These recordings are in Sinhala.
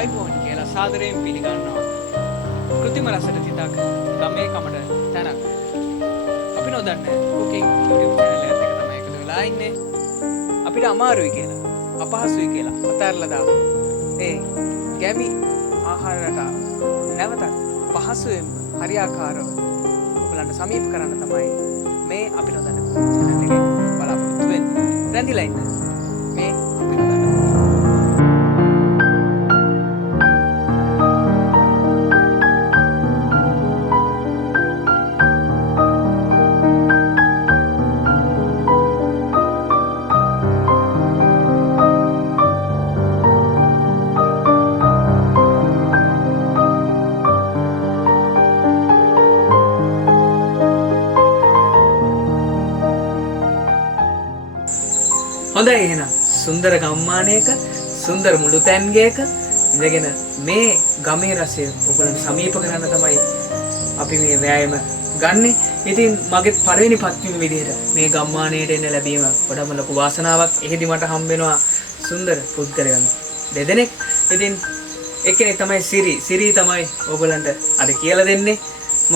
ආයිබෝන් කියලා සාදරයෙන් පිළිගන්නවා. කෘතිම රසට තිතක් ගමේ කමට තැනක්. අපි නොදන්න කුකින් YouTube channel එකත් එක තමයි එකතු වෙලා ඉන්නේ. අපිට අමාරුයි කියලා, අපහසුයි කියලා අතහැරලා දාමු. ඒ ගැමි ආහාර රටාව නැවතත් පහසුවෙන් හරියාකාරව ඔයගලන්ට සමීප කරන්න තමයි මේ අපි නොදන්න channel එකේ බලාපොරොත්තු වෙන්නේ. රැඳිලා ඉන්න මේ අපි නොදන්න හොඳයි එහෙනම් සුන්දර ගම්මානයක සුන්දර මුළු තැන්ගයක ඉඳගෙන මේ ගමේ රසය ඔයගලන්ට සමීප කරන්න තමයි අපි මේ වෑයම ගන්නෙ. ඉතින් මගේ පළවෙනි පත්වීම විදිහට මේ ගම්මානයට එන්න ලැබීම වඩාම ලොකු වාසනාවක්. එහෙදි මට හම්බ වෙනවා සුන්දර පුද්ගලයන් දෙදෙනෙක්. ඉතින් එක්කෙනෙක් තමයි සිරි තමයි ඔයගලන්ට අද කියලා දෙන්නේ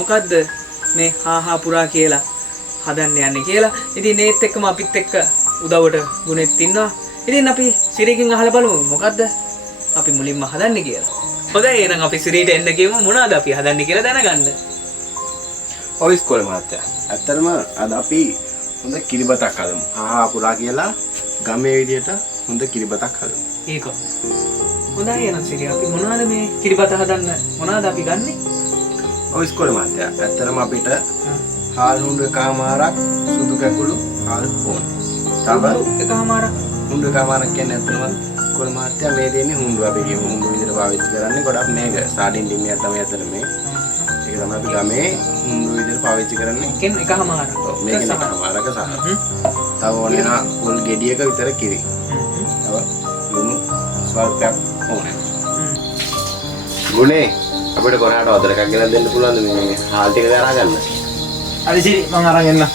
මොකද්ද මේ හාහා පුරා කියලා හදන්න යන්නේ කියලා. ඉතින් ඒත් එක්කම අපිත් එක්ක උදවට ගුණෙත් ඉන්නවා. ඉතින් අපි සිරිකින් අහලා බලමු මොකද්ද අපි මුලින්ම හදන්නේ කියලා. හොඳයි එහෙනම් අපි සිරිට එන්න කියමු මොනවද අපි හදන්නේ කියලා දැනගන්න. ඔය ඉස්කෝලේ මහත්තයා. ඇත්තටම අද අපි හොඳ කිරිබතක් හදමු. ආහා පුරා කියලා ගමේ විදියට හොඳ කිරිබතක් හදමු. ඒක. හොඳයි එහෙනම් සිරි අපි මොනවද මේ කිරිබත හදන්න මොනවද අපි ගන්නෙ? ඔය ඉස්කෝලේ මහත්තයා. ඇත්තටම අපිට හාල් හුඬු එකමාරක් සුදු කැකුළු හාල් ඕනේ. තව එකමාරක් හුඬු එකමාරක් කියන්නේ ඇත්තටම කොළ මහත්තයා මේ දෙන්නේ හුඬු අපි කියමු හුඬු විදිහට පාවිච්චි කරන්නේ ගොඩක් මේක සාඩින් ඩිම්මියක් තමයි අතර මේ. ඒක තමයි අපි ගමේ හුඬු විදිහට පාවිච්චි කරන්නේ. එකෙන් එකමාරක්. ඔව් මේකෙන් එකමාරක සහ. තව ඕනේ නා පොල් ගෙඩියක විතර කිරි. තව ලුණු ස්වල්පයක් ඕනේ. ගුණේ අපිට කොරහට වතුර එකක් ගෙනත් දෙන්න පුළුවන්ද මේ හාල් ටික දරා ගන්න? හරි සිරි මම අරන් එන්න.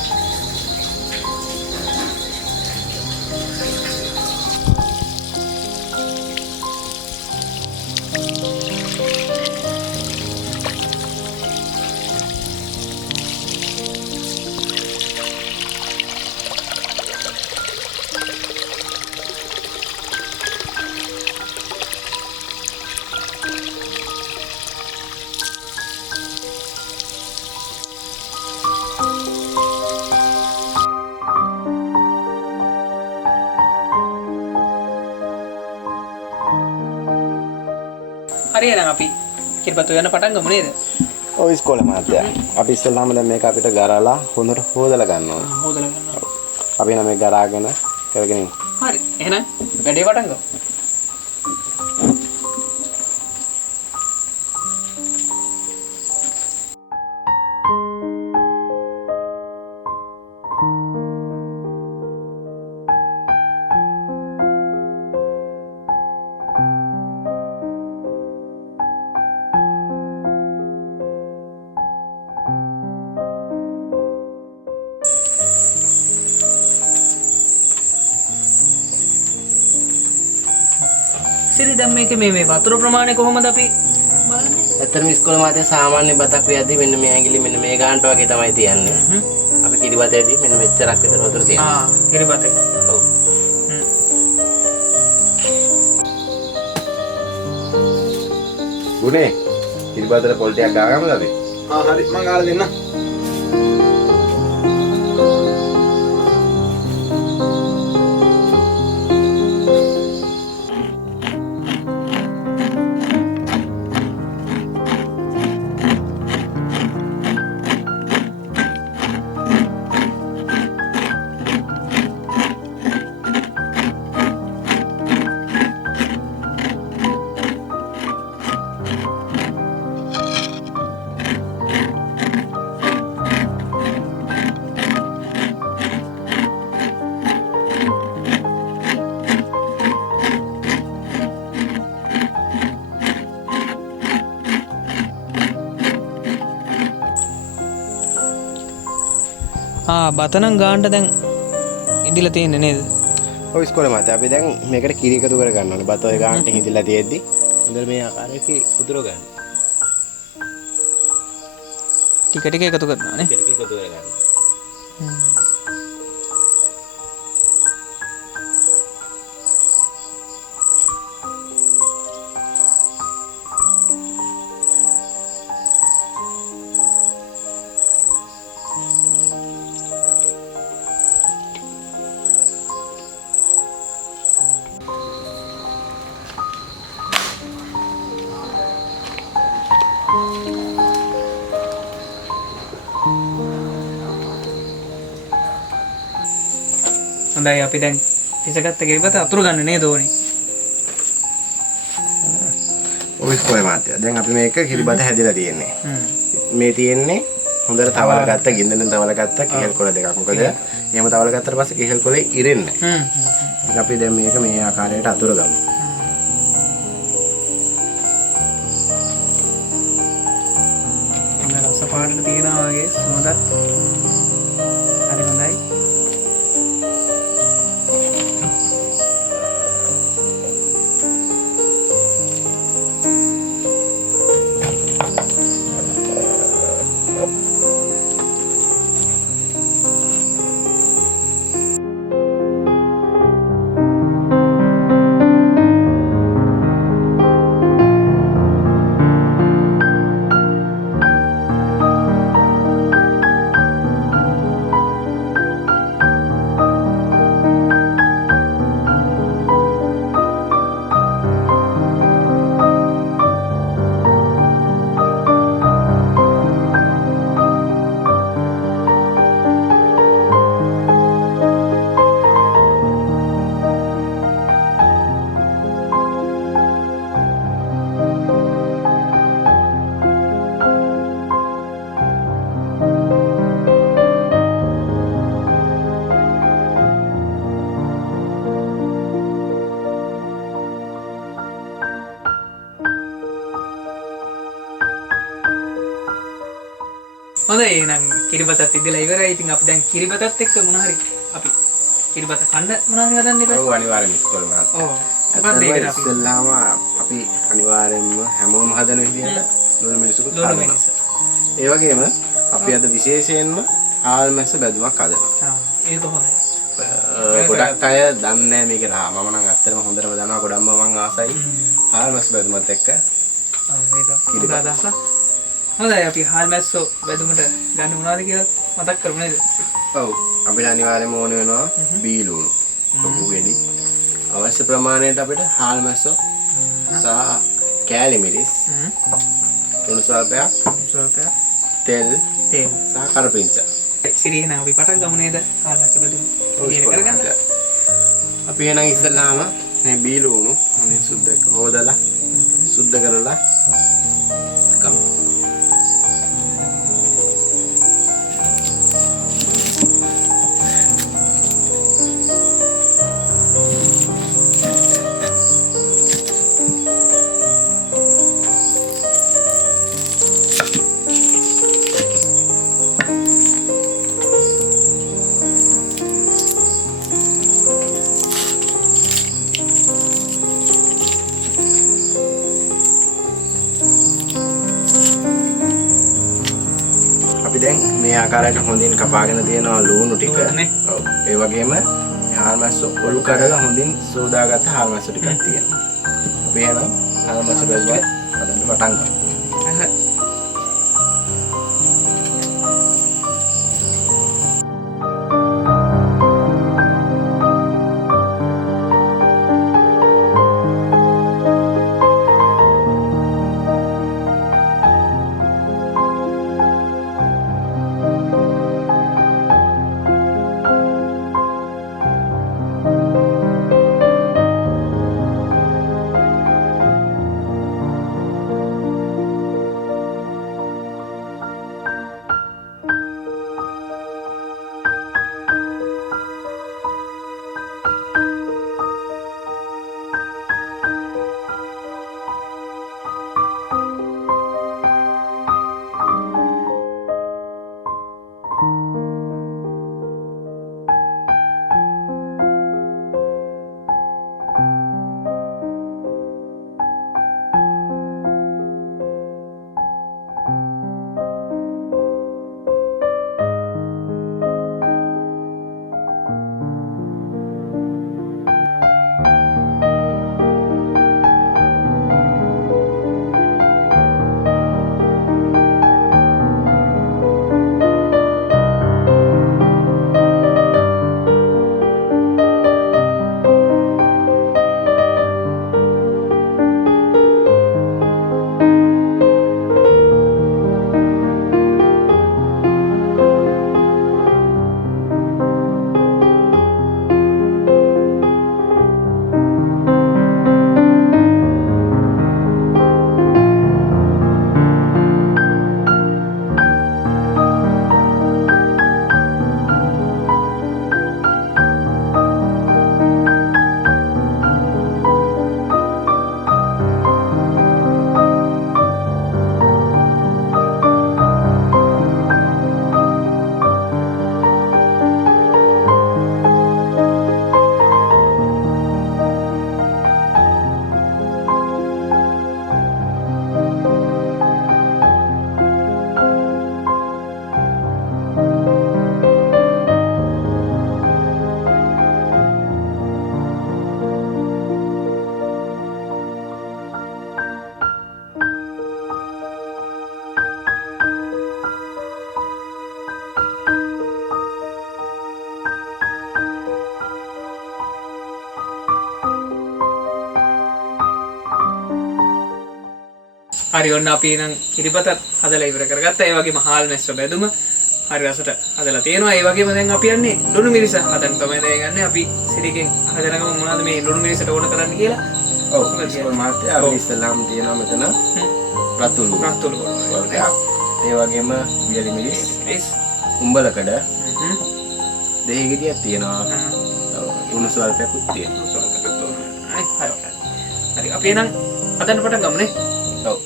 හරි එහෙනම් අපි කිරිබත යන පටන් ගමු නේද? ඔය ඉස්කෝලේ මහත්තයා. අපි ඉස්සෙල්ලාම දැන් මේක අපිට ගරලා හොඳට හොදලා ගන්න ඕනේ. හොදලා ගන්න. අපි නම් මේක ගරාගෙන කරගෙන ඉමු. හරි. එහෙනම් වැඩේ පටන් ගමු. සිරි දැන් මේකේ මේ වතුර ප්‍රමාණය කොහොමද අපි බලන්නේ? ඇත්තටම ඉස්කෝලේ මාතේ සාමාන්‍ය බතක් වියද්දි මෙන්න මේ ඇඟිලි මෙන්න මේ ගානට වගේ තමයි තියන්නේ. අපි කිරිබතේදී මෙන්න මෙච්චරක් විතර වතුර තියනවා. කිරිබතේ. ඔව්. ගුණේ කිරිබතේ පොල් ටිකක් ගාගමද අපි? හරි මම ගාලා දෙන්න. බතනම් ගාන්න දැන් ඉදිලා තියෙන්නේ නේද? ඔය ඉස්කෝලේ මත අපි දැන් මේකට කිරි එකතු කර ගන්න ඕනේ. බත ඔය ගානට හිඳිලා තියෙද්දි හොඳට මේ ආකාරයට උතුර ගන්න. ටික ටික එකතු කරනවා නේ. ටික ටික එකතු කරගන්න. හොඳයි අපි දැන් පිසගත්ත කිරිබත අතුරු ගන්න නේද ඕනේ. ඔය කොයි මාත්‍ය. දැන් අපි මේක කිරිබත හැදිලා තියෙන්නේ. මේ තියෙන්නේ හොඳට තවල ගත්ත ගින්දරෙන් තවල ගත්ත කිහෙල් කොළ දෙකක්. මොකද එහෙම තවල ගත්තට පස්සේ කිහෙල් කොළේ ඉරෙන්නේ නැහැ. ඉතින් අපි දැන් මේක මේ ආකාරයට අතුරු ගමු. හොඳ රස පාටට තියෙනවා වගේ සුවඳත් හරි හොඳයි. හොඳයි එහෙනම් කිරිබතත් ඉදලා ඉවරයි. ඉතින් අපි දැන් කිරිබතත් එක්ක මොන හරි අපි කිරිබත කන්න මොනවා හරි හදන්න ඉතින්. ඔව් අනිවාර්යෙන් මිස් කරනවා. ඔව්. මොකක්ද ඒකට අපි ඉස්සෙල්ලාම අපි අනිවාර්යෙන්ම හැමෝම හදන විදිහට ලුණු මිරිසුත් හදනවා. ඒ වගේම අපි අද විශේෂයෙන්ම ආල්මැස්ස බැදුමක් හදනවා. ඒක හොඳයි. ගොඩක් අය දන්නේ නැහැ මේක රහ. මම නම් ඇත්තටම හොඳටම දන්නවා. ගොඩක්ම මම ආසයි ආල්මැස්ස බැදුමත් එක්ක. ඔව් ඒක කිරිබතස්ස. හොඳයි අපි හාල්මැස්සෝ බැදුමට ගන්න මොනවද කියලා මතක් කරමු නේද? ඔව් අපිට අනිවාර්යයෙන්ම ඕන වෙනවා බීලුණු. ලොකු ගෙඩි. අවශ්‍ය ප්‍රමාණයට අපිට හාල්මැස්සෝ සහ කෑලි මිරිස් තුණු ස්වල්පයක් තෙල් සහ කරපිංචා. සිරියන අපි පටන් ගමු නේද? හාල්මැස්සෝ බැදුම කරගන්න. අපි එහෙනම් ඉස්සෙල්ලාම මේ බීලුණු හොඳින් සුද්ධ හොදලා සුද්ධ කරලා ගමු. අපි දැන් මේ ආකාරයට හොඳින් කපාගෙන තියෙනවා ලුණු ටික. ඔව්. ඒ වගේම හාල්මැස්ස ඔලු කරලා හොඳින් සෝදාගත්ත හාල්මැස්ස ටිකක් තියෙනවා. අපි එහෙනම් හාල්මැස්ස බැලුවා හදන්න පටන් ගමු. හරි ඔන්න අපි නම් කිරිබතත් හදලා ඉවර කරගත්තා. ඒ වගේම හාල් මැස්ස බැදුම හරි රසට හදලා තියෙනවා. ඒ වගේම දැන් අපි යන්නේ ලුණු මිරිස හදන්න තමයි දැන් යන්නේ. අපි සිරිගෙන් හදනකම මොනවද මේ ලුණු මිරිසට ඕන කරන්න කියලා. ඔව් ඉස්කෝල මහත්තයා අපි ඉස්සෙල්ලාම තියෙනවා මෙතන රතුළු වර්ගයක්. ඒ වගේම වියලි මිරිස් උඹලකඩ දෙහි ගෙඩියක් තියෙනවා. උණු ස්වල්පයක්ත් තියෙනවා. හරි අපි එහෙනම් හදන්න පටන් ගමු නේ. ඔව්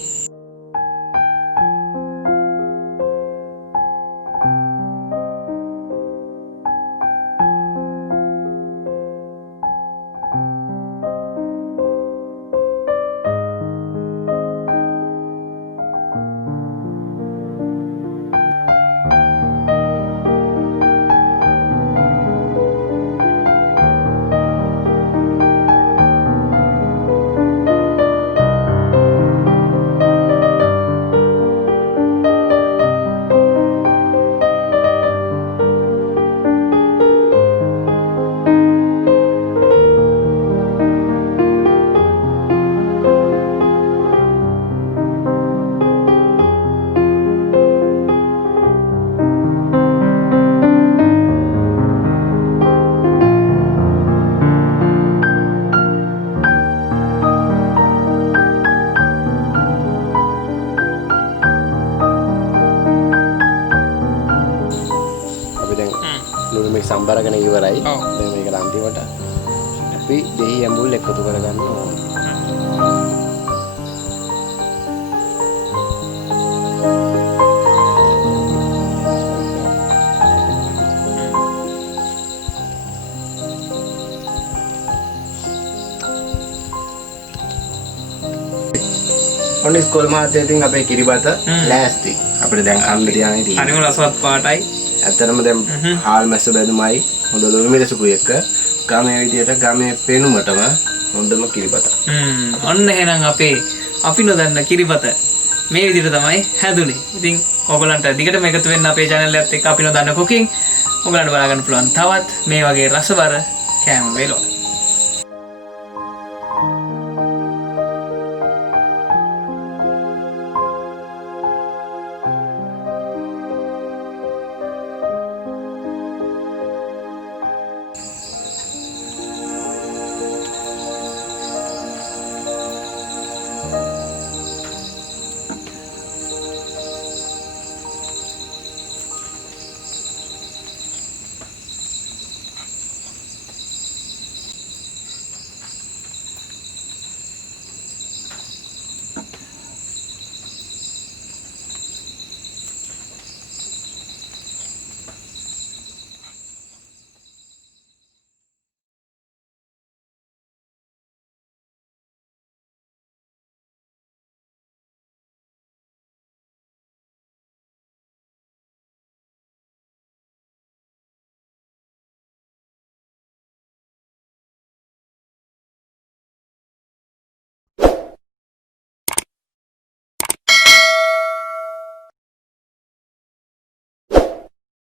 ලුණු මිරිස් සම්බරගෙන ඉවරයි. දැන් මේකට අන්තිමට අපි දෙහි ඇඹුල් එකතු කරගන්න ඕනේ. ඔන්න ඉස්කෝල මහත්තයා ඉතින් අපේ කිරිබත ලෑස්ති. අපිට දැන් කන්න තියානේ තියෙන්නේ. හරිම රසවත් පාටයි. ඇත්තටම දැන් හාල් මැස්ස බැදුමයි හොඳ ලුණු මිරිසකුයි එක්ක ගමේ විදියට ගමේ පෙනුමටම හොඳම කිරිබත. ඔන්න එහෙනම් අපි නොදන්න කිරිබත මේ විදිහට තමයි හැදුනේ. ඉතින් ඔයගලන්ට දිගටම එකතු වෙන්න අපේ channel එකත් එක්ක අපි නොදන්න cooking ඔයගලන්ට බලා ගන්න පුළුවන් තවත් මේ වගේ රසබර කෑම වේලෝ.